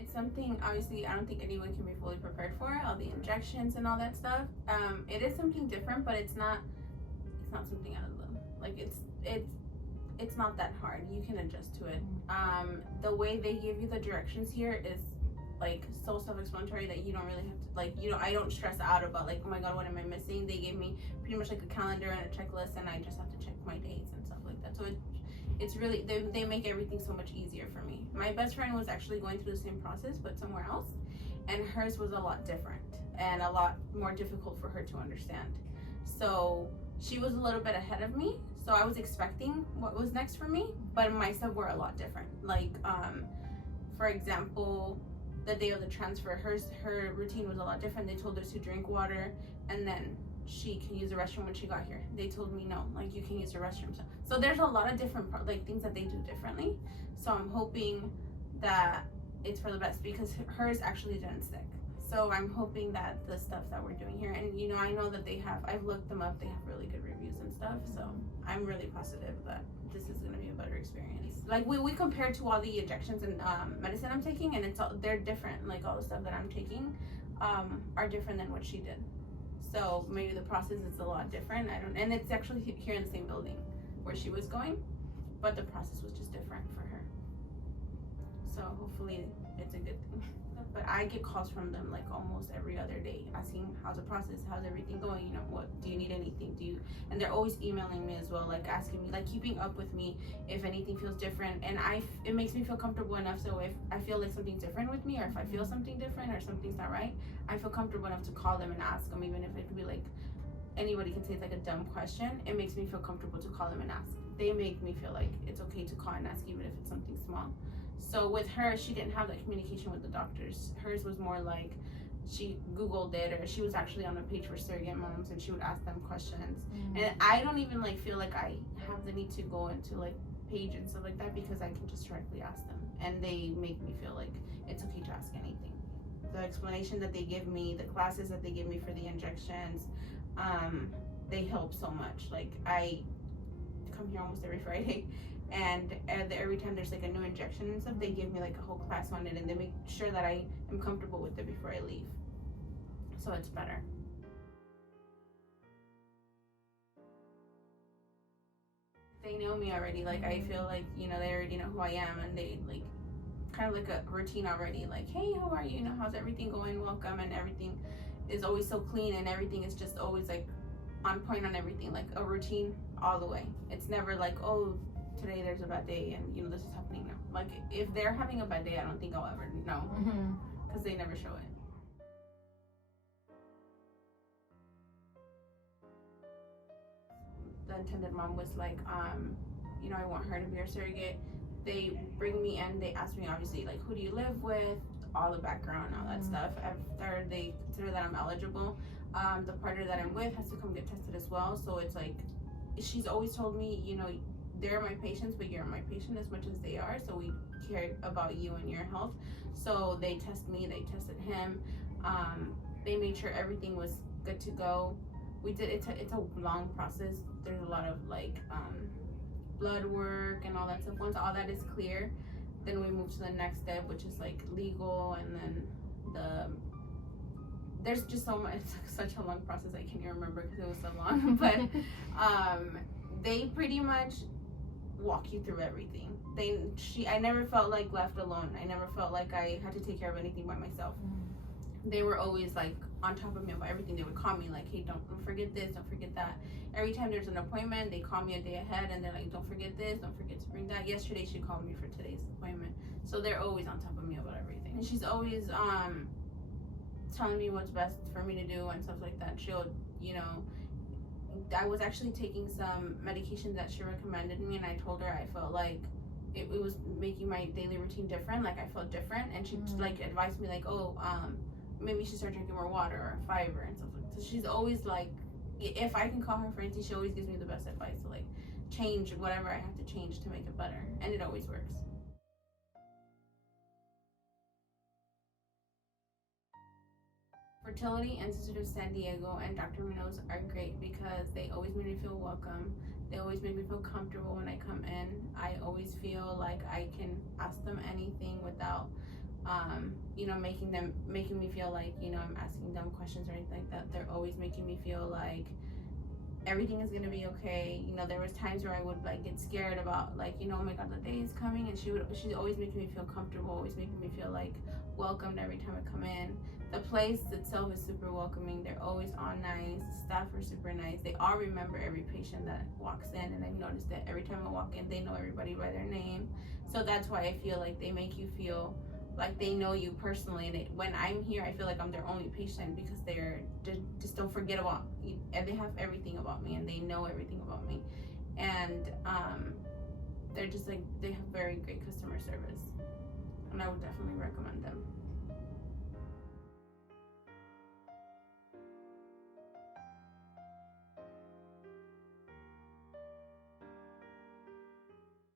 It's something, obviously, I don't think anyone can be fully prepared for, all the injections and all that stuff. It is something different, but it's not something out of the, like, it's not that hard. You can adjust to it. The way they give you the directions here is like so self-explanatory that you don't really have to, like, I don't stress out about like, oh my god, what am I missing. They gave me pretty much like a calendar and a checklist, and I just have to check my dates and stuff like that. So it's really, they make everything so much easier for me. My best friend was actually going through the same process but somewhere else, and hers was a lot different and a lot more difficult for her to understand. So she was a little bit ahead of me, so I was expecting what was next for me, but my stuff were a lot different. Like, for example, the day of the transfer, her routine was a lot different. They told her to drink water and then she can use the restroom when she got here. They told me no, like, you can use the restroom. So there's a lot of different like things that they do differently. So I'm hoping that it's for the best, because hers actually didn't stick. So I'm hoping that the stuff that we're doing here, and I know that I've looked them up, they have really good reviews and stuff. So I'm really positive that this is going to be a better experience. Like, we compare to all the injections and medicine I'm taking, and they're different. Like, all the stuff that I'm taking are different than what she did. So maybe the process is a lot different. And it's actually here in the same building where she was going, but the process was just different for her. So hopefully it's a good thing. But I get calls from them like almost every other day asking, how's the process, how's everything going, what do you need, anything, and they're always emailing me as well, like asking me, like keeping up with me if anything feels different. And it makes me feel comfortable enough, so if I feel like something's different with me, or if I feel something different or something's not right, I feel comfortable enough to call them and ask them, even if it could be like, anybody can say it's like a dumb question. It makes me feel comfortable to call them and ask. They make me feel like it's okay to call and ask, even if it's something small. So with her, she didn't have that communication with the doctors. Hers was more like, she Googled it, or she was actually on a page for surrogate moms, and she would ask them questions. And I don't even like feel like I have the need to go into like page and stuff like that, because I can just directly ask them, and they make me feel like it's okay to ask anything. The explanation that they give me, the classes that they give me for the injections, they help so much. Like, I come here almost every Friday, and every time there's like a new injection and stuff, they give me like a whole class on it, and they make sure that I am comfortable with it before I leave, so it's better. They know me already. Like, I feel like, they already know who I am, and they like kind of like a routine already, like, hey, how are you, how's everything going, welcome, and everything is always so clean, and everything is just always like on point on everything, like a routine all the way. It's never like, oh, today there's a bad day and this is happening now. Like, if they're having a bad day, I don't think I'll ever know, because they never show it. The intended mom was like, I want her to be our surrogate. They bring me in, they ask me obviously like, who do you live with, all the background, all that stuff. After they consider that I'm eligible, the partner that I'm with has to come get tested as well. So it's like, she's always told me, they're my patients, but you're my patient as much as they are, so we care about you and your health. So they test me, they tested him, they made sure everything was good to go. We did, it's a long process. There's a lot of like blood work and all that stuff. Once all that is clear, then we move to the next step, which is like legal, and then there's just so much. It's such a long process, I can't even remember because it was so long. But they pretty much walk you through everything. I never felt like left alone. I never felt like I had to take care of anything by myself. They were always like on top of me about everything. They would call me like, hey, don't forget this, don't forget that. Every time there's an appointment, they call me a day ahead, and they're like, don't forget this, don't forget to bring that. Yesterday she called me for today's appointment. So they're always on top of me about everything, and she's always telling me what's best for me to do and stuff like that. She'll, I was actually taking some medication that she recommended me, and I told her I felt like it was making my daily routine different. Like, I felt different, and she like advised me like, oh, maybe you should start drinking more water or fiber and stuff like that. So she's always like, if I can call her for anything, she always gives me the best advice to like change whatever I have to change to make it better, and it always works. Fertility Institute of San Diego and Dr. Munoz are great because they always make me feel welcome. They always make me feel comfortable when I come in. I always feel like I can ask them anything without you know, making me feel like, you know, I'm asking them questions or anything like that. They're always making me feel like everything is gonna be okay. You know, there was times where I would like get scared about like, you know, oh my god, the day is coming, and she's always making me feel comfortable, always making me feel like welcomed every time I come in. The place itself is super welcoming. They're always on nice. Staff are super nice. They all remember every patient that walks in, and I've noticed that every time I walk in, they know everybody by their name. So that's why I feel like they make you feel like they know you personally, and when I'm here, I feel like I'm their only patient because they're just don't forget about me, and they have everything about me, and they know everything about me, and they're just like, they have very great customer service, and I would definitely recommend them.